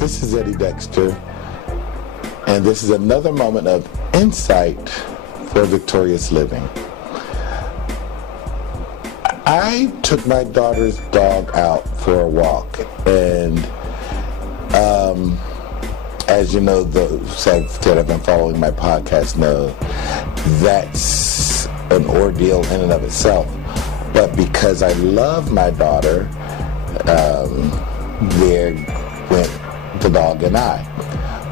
This is Eddie Dexter, and this is another moment of insight for victorious living. I took my daughter's dog out for a walk, and as you know, those that have been following my podcast know, that's an ordeal in and of itself. But because I love my daughter, there went the dog and I.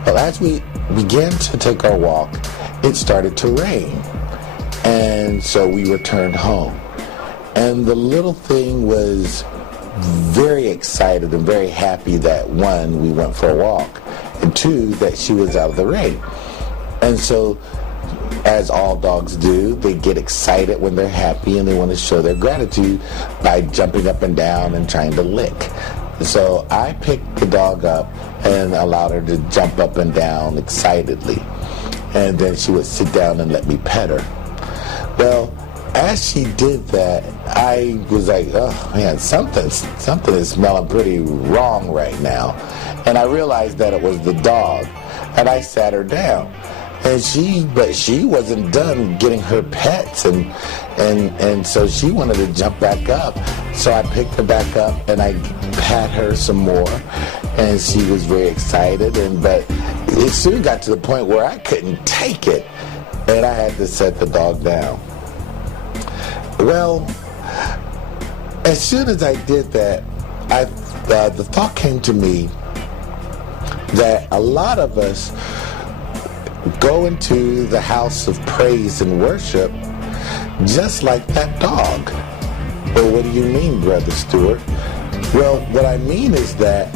Well, as we began to take our walk, it started to rain. And so we returned home. And the little thing was very excited and very happy that, one, we went for a walk, and two, that she was out of the rain. And so, as all dogs do, they get excited when they're happy and they want to show their gratitude by jumping up and down and trying to lick. So I picked the dog up and allowed her to jump up and down excitedly. And then she would sit down and let me pet her. Well, as she did that, I was like, oh man, something is smelling pretty wrong right now. And I realized that it was the dog. And I sat her down. But she wasn't done getting her pets, and so she wanted to jump back up. So I picked her back up and I pat her some more, and she was very excited. But it soon got to the point where I couldn't take it, and I had to set the dog down. Well, as soon as I did that, the thought came to me that a lot of us go into the house of praise and worship just like that dog. Well, what do you mean, Brother Stewart? Well, what I mean is that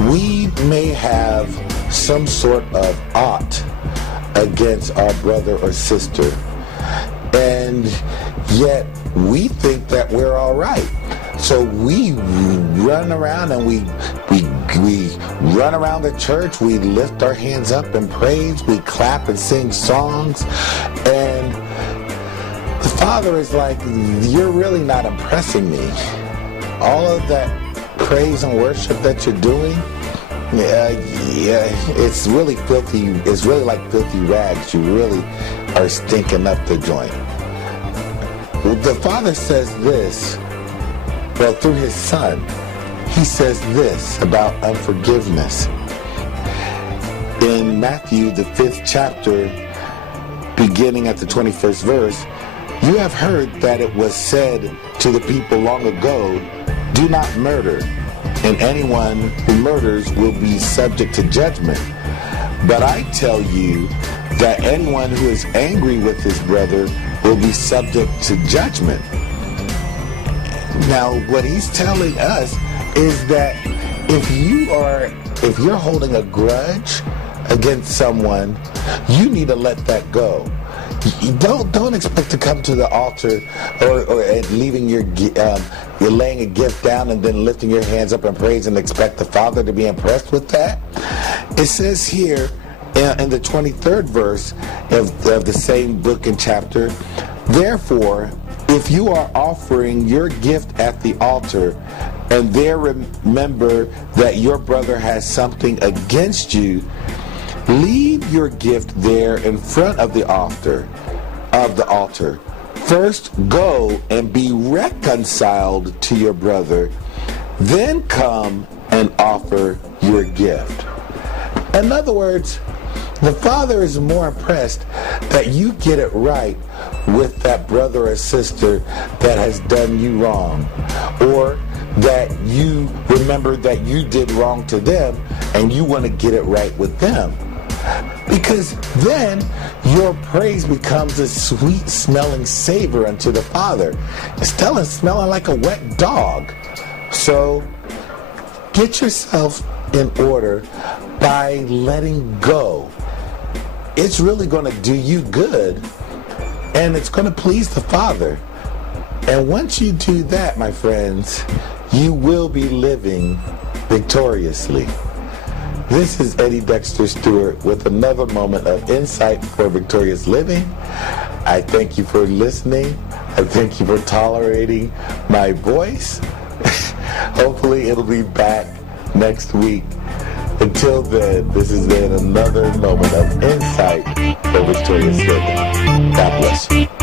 we may have some sort of ought against our brother or sister, and yet we think that we're all right. So we run around and we run around the church, we lift our hands up in praise, we clap and sing songs, and the Father is like, you're really not impressing me. All of that praise and worship that you're doing, it's really filthy. It's really like filthy rags. You really are stinking up the joint. The Father says this, well, through his Son, he says this about unforgiveness. In Matthew, the 5th chapter, beginning at the 21st verse, you have heard that it was said to the people long ago, do not murder, and anyone who murders will be subject to judgment. But I tell you that anyone who is angry with his brother will be subject to judgment. Now, what he's telling us is that if you're holding a grudge against someone, you need to let that go. Don't expect to come to the altar or leaving you're laying a gift down and then lifting your hands up and praise and expect the Father to be impressed with that. It says here in the 23rd verse of the same book and chapter, therefore, if you are offering your gift at the altar and there remember that your brother has something against you, leave your gift there in front of the altar. First go and be reconciled to your brother, then come and offer your gift. In other words, the Father is more impressed that you get it right with that brother or sister that has done you wrong, or that you remember that you did wrong to them and you want to get it right with them. Because then your praise becomes a sweet smelling savor unto the Father. It's smelling like a wet dog. So get yourself in order by letting go. It's really going to do you good, and it's going to please the Father. And once you do that, my friends, you will be living victoriously. This is Eddie Dexter Stewart with another moment of insight for victorious living. I thank you for listening. I thank you for tolerating my voice. Hopefully it'll be back next week. Until then, this has been another moment of insight for Victoria's Living. God bless you.